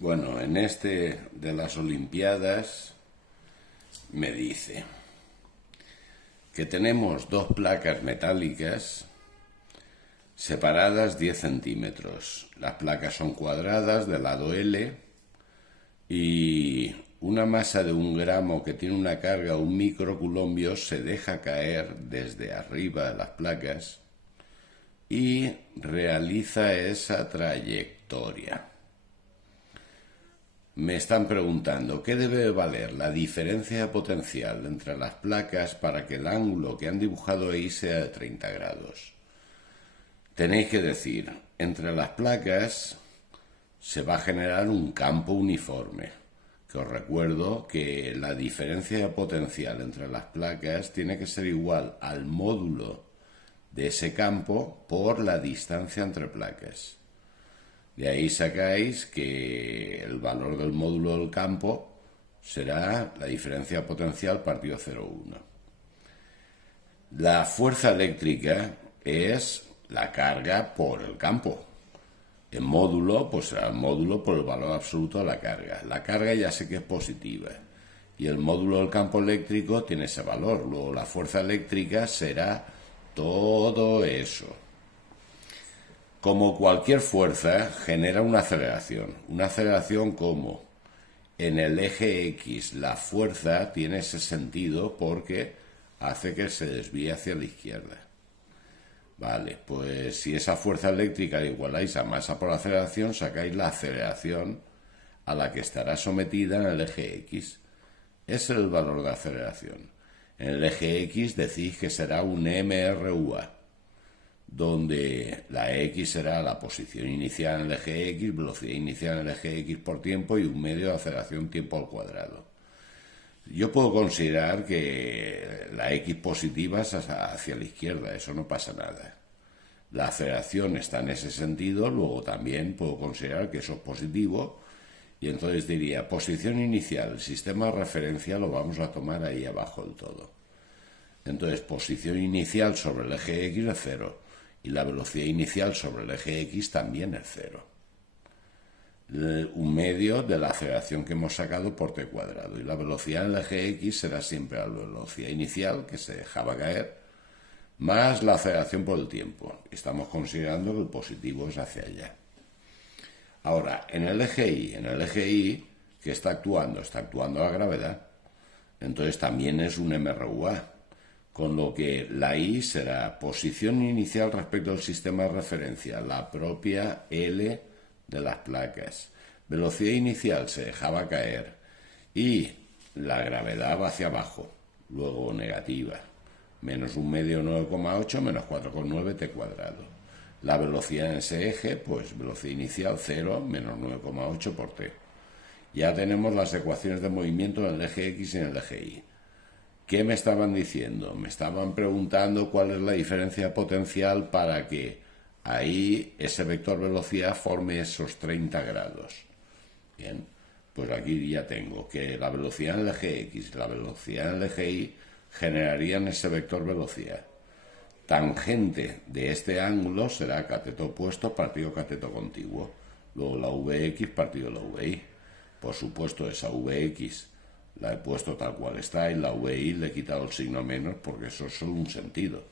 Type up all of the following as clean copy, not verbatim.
Bueno, en este de las Olimpiadas me dice que tenemos dos placas metálicas separadas 10 centímetros. Las placas son cuadradas de lado L y una masa de 1 gramo que tiene una carga 1 microcoulomb se deja caer desde arriba de las placas y realiza esa trayectoria. Me están preguntando qué debe valer la diferencia potencial entre las placas para que el ángulo que han dibujado ahí sea de 30 grados. Tenéis que decir, entre las placas se va a generar un campo uniforme, que os recuerdo que la diferencia potencial entre las placas tiene que ser igual al módulo de ese campo por la distancia entre placas. De ahí sacáis que el valor del módulo del campo será la diferencia potencial partido 0,1. La fuerza eléctrica es la carga por el campo. En módulo, pues será el módulo por el valor absoluto de la carga. La carga ya sé que es positiva. Y el módulo del campo eléctrico tiene ese valor. Luego la fuerza eléctrica será todo eso. Como cualquier fuerza, genera una aceleración. Una aceleración como en el eje X la fuerza tiene ese sentido porque hace que se desvíe hacia la izquierda. Vale, pues si esa fuerza eléctrica la igualáis a masa por aceleración, sacáis la aceleración a la que estará sometida en el eje X. Ese es el valor de aceleración. En el eje X decís que será un MRUA, donde la X será la posición inicial en el eje X, velocidad inicial en el eje X por tiempo y un medio de aceleración tiempo al cuadrado. Yo puedo considerar que la X positiva es hacia la izquierda, eso no pasa nada. La aceleración está en ese sentido, luego también puedo considerar que eso es positivo y entonces diría posición inicial, el sistema de referencia lo vamos a tomar ahí abajo del todo. Entonces posición inicial sobre el eje X es 0. Y la velocidad inicial sobre el eje X también es 0. Un medio de la aceleración que hemos sacado por t cuadrado. Y la velocidad en el eje X será siempre la velocidad inicial, que se dejaba caer, más la aceleración por el tiempo. Estamos considerando que el positivo es hacia allá. Ahora, en el eje Y, ¿qué está actuando? Está actuando la gravedad. Entonces también es un MRUA. Con lo que la I será posición inicial respecto al sistema de referencia, la propia L de las placas. Velocidad inicial se dejaba caer y la gravedad va hacia abajo, luego negativa. Menos un medio 9,8 menos 4,9 t cuadrado. La velocidad en ese eje, pues velocidad inicial 0 menos 9,8 por t. Ya tenemos las ecuaciones de movimiento en el eje X y en el eje Y. ¿Qué me estaban diciendo? Me estaban preguntando cuál es la diferencia potencial para que ahí ese vector velocidad forme esos 30 grados. Bien, pues aquí ya tengo que la velocidad en el eje X y la velocidad en el eje Y generarían ese vector velocidad. Tangente de este ángulo será cateto opuesto partido cateto contiguo. Luego la Vx partido la Vi. Por supuesto, esa Vx la he puesto tal cual está y la VI le he quitado el signo menos porque eso es solo un sentido.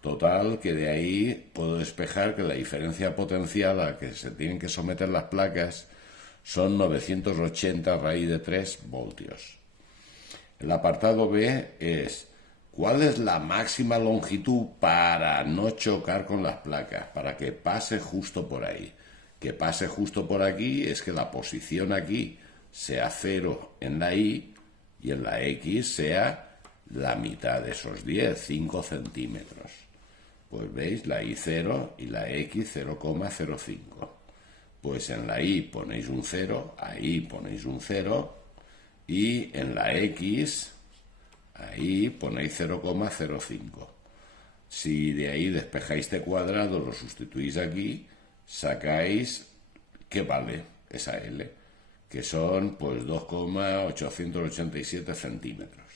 Total, que de ahí puedo despejar que la diferencia potencial a la que se tienen que someter las placas son 980 raíz de 3 voltios. El apartado B es ¿cuál es la máxima longitud para no chocar con las placas? Para que pase justo por ahí. Que pase justo por aquí es que la posición aquí sea 0 en la Y y en la X sea la mitad de esos 10, 5 centímetros. Pues veis, la Y 0 y la X 0,05. Pues en la Y ponéis un 0, ahí ponéis un 0 y en la X ahí ponéis 0,05. Si de ahí despejáis t cuadrado, lo sustituís aquí, sacáis ¿qué vale esa L? Que son pues 2,887 centímetros.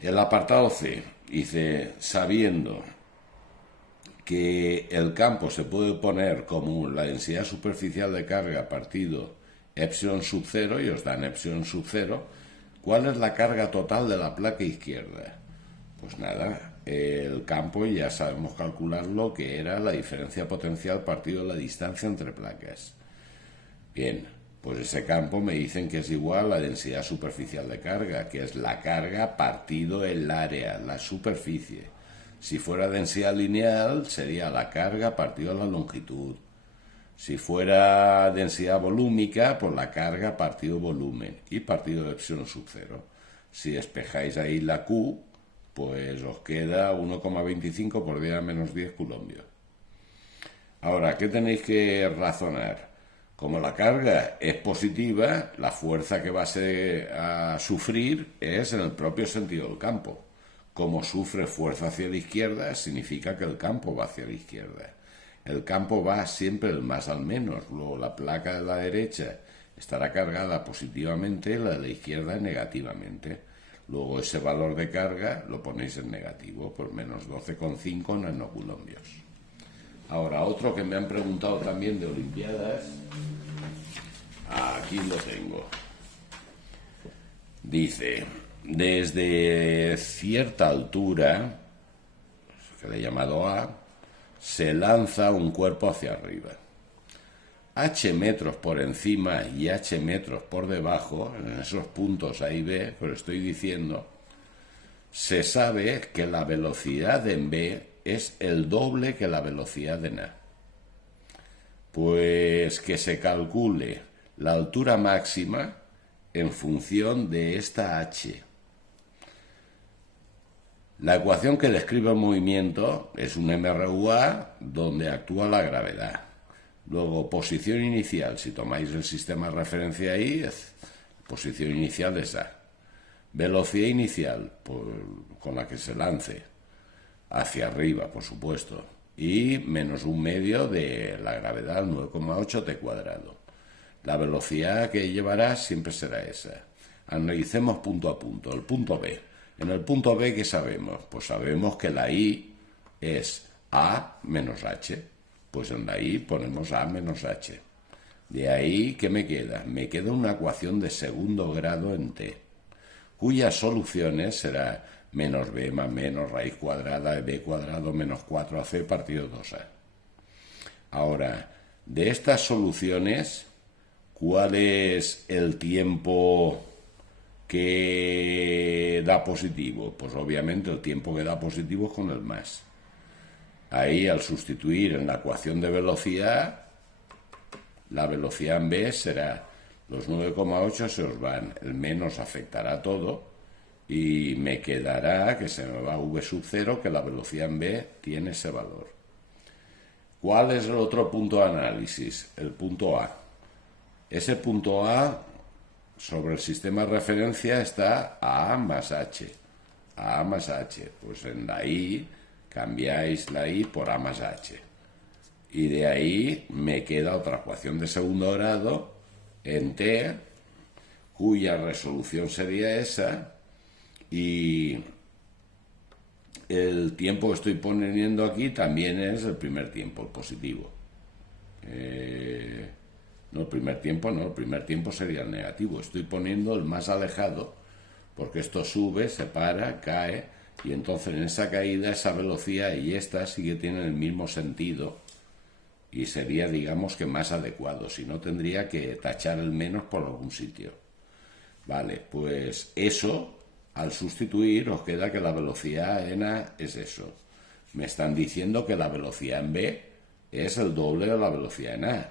El apartado C dice, sabiendo que el campo se puede poner como la densidad superficial de carga partido epsilon sub 0 y os dan epsilon sub 0. ¿Cuál es la carga total de la placa izquierda? Pues nada, el campo ya sabemos calcularlo, que era la diferencia potencial partido la distancia entre placas. Bien, pues ese campo me dicen que es igual a la densidad superficial de carga, que es la carga partido el área, la superficie. Si fuera densidad lineal, sería la carga partido la longitud. Si fuera densidad volúmica, pues la carga partido volumen y partido epsilon sub 0. Si despejáis ahí la Q, pues os queda 1,25 por 10⁻⁻10 coulombios. Ahora, ¿qué tenéis que razonar? Como la carga es positiva, la fuerza que va a sufrir es en el propio sentido del campo. Como sufre fuerza hacia la izquierda, significa que el campo va hacia la izquierda. El campo va siempre del más al menos. Luego la placa de la derecha estará cargada positivamente, la de la izquierda negativamente. Luego ese valor de carga lo ponéis en negativo, por menos 12,5 nanocoulombios. Ahora, otro que me han preguntado también de Olimpiadas, aquí lo tengo. Dice, desde cierta altura, que le he llamado A, se lanza un cuerpo hacia arriba. H metros por encima y H metros por debajo, en esos puntos A y B, que os estoy diciendo, se sabe que la velocidad en B es el doble que la velocidad en A. Pues que se calcule la altura máxima en función de esta H. La ecuación que describe el movimiento es un MRUA donde actúa la gravedad. Luego, posición inicial, si tomáis el sistema de referencia ahí, posición inicial es A. Velocidad inicial, con la que se lance, hacia arriba, por supuesto, y menos un medio de la gravedad, 9,8 t cuadrado. La velocidad que llevará siempre será esa. Analicemos punto a punto. El punto B. En el punto B, ¿qué sabemos? Pues sabemos que la I es A menos H. Pues en la I ponemos A menos H. De ahí, ¿qué me queda? Me queda una ecuación de segundo grado en T, cuyas soluciones será menos B más menos raíz cuadrada de B cuadrado menos 4AC partido 2A. Ahora, de estas soluciones, ¿cuál es el tiempo que da positivo? Pues obviamente el tiempo que da positivo es con el más. Ahí, al sustituir en la ecuación de velocidad, la velocidad en B será los 9,8 se os van, el menos afectará todo y me quedará que se me va V sub 0, que la velocidad en B tiene ese valor. ¿Cuál es el otro punto de análisis? El punto A. Ese punto A, sobre el sistema de referencia, está A más H. A más H. Pues en la I cambiáis la I por A más H. Y de ahí me queda otra ecuación de segundo grado en T, cuya resolución sería esa, y el tiempo que estoy poniendo aquí también es el primer tiempo, el positivo. No, el primer tiempo sería el negativo. Estoy poniendo el más alejado, porque esto sube, se para, cae, y entonces en esa caída, esa velocidad y esta sí que tienen el mismo sentido, y sería, digamos, que más adecuado. Si no, tendría que tachar el menos por algún sitio. Vale, pues eso, al sustituir, os queda que la velocidad en A es eso. Me están diciendo que la velocidad en B es el doble de la velocidad en A.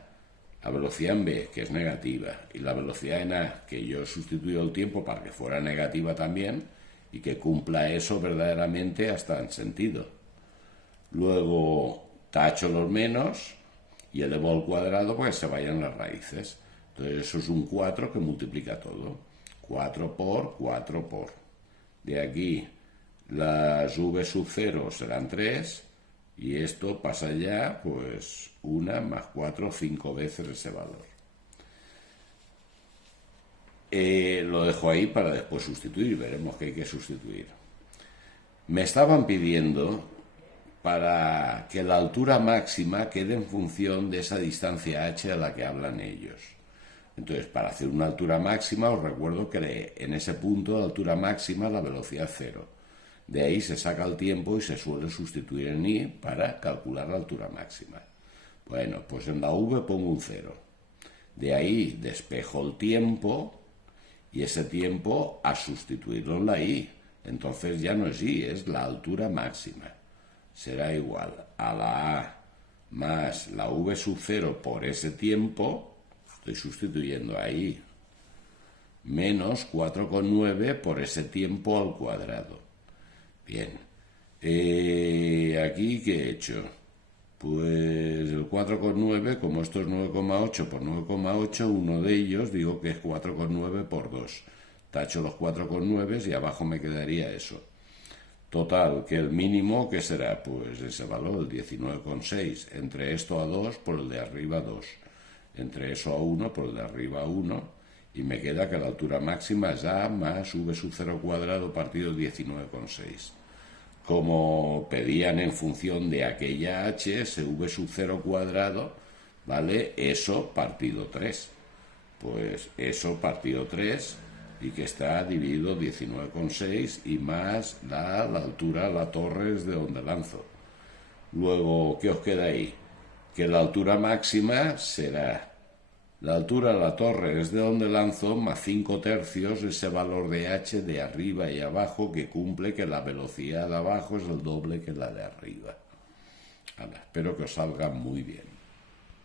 La velocidad en B, que es negativa, y la velocidad en A, que yo he sustituido el tiempo para que fuera negativa también, y que cumpla eso verdaderamente hasta en sentido. Luego tacho los menos y elevo al cuadrado para que se vayan las raíces. Entonces eso es un 4 que multiplica todo. 4 por 4 por. De aquí las V sub 0 serán 3 y esto pasa ya, pues 1 más 4, 5 veces ese valor. Lo dejo ahí para después sustituir, veremos qué hay que sustituir. Me estaban pidiendo para que la altura máxima quede en función de esa distancia h a la que hablan ellos. Entonces, para hacer una altura máxima, os recuerdo que en ese punto de altura máxima la velocidad es 0. De ahí se saca el tiempo y se suele sustituir en i para calcular la altura máxima. Bueno, pues en la v pongo un 0. De ahí despejo el tiempo y ese tiempo a sustituirlo en la i. Entonces ya no es i, es la altura máxima. Será igual a la a más la v sub 0 por ese tiempo, estoy sustituyendo ahí, menos 4,9 por ese tiempo al cuadrado. Bien, aquí ¿qué he hecho? Pues el 4,9, como esto es 9,8 por 9,8, uno de ellos digo que es 4,9 por 2. Tacho los 4,9 y abajo me quedaría eso. Total, que el mínimo, ¿qué será? Pues ese valor, el 19,6. Entre esto a 2 por el de arriba 2. Entre eso a 1 por el de arriba 1. Y me queda que la altura máxima es a más v sub 0 cuadrado partido 19,6. Como pedían en función de aquella h, ese v sub 0 cuadrado, ¿vale? Eso partido 3. Pues eso partido 3, y que está dividido 19,6 y más la altura, la torre es de donde lanzo. Luego, ¿qué os queda ahí? Que la altura máxima será la altura de la torre es de donde lanzo más 5 tercios ese valor de h de arriba y abajo que cumple que la velocidad de abajo es el doble que la de arriba. Espero que os salga muy bien.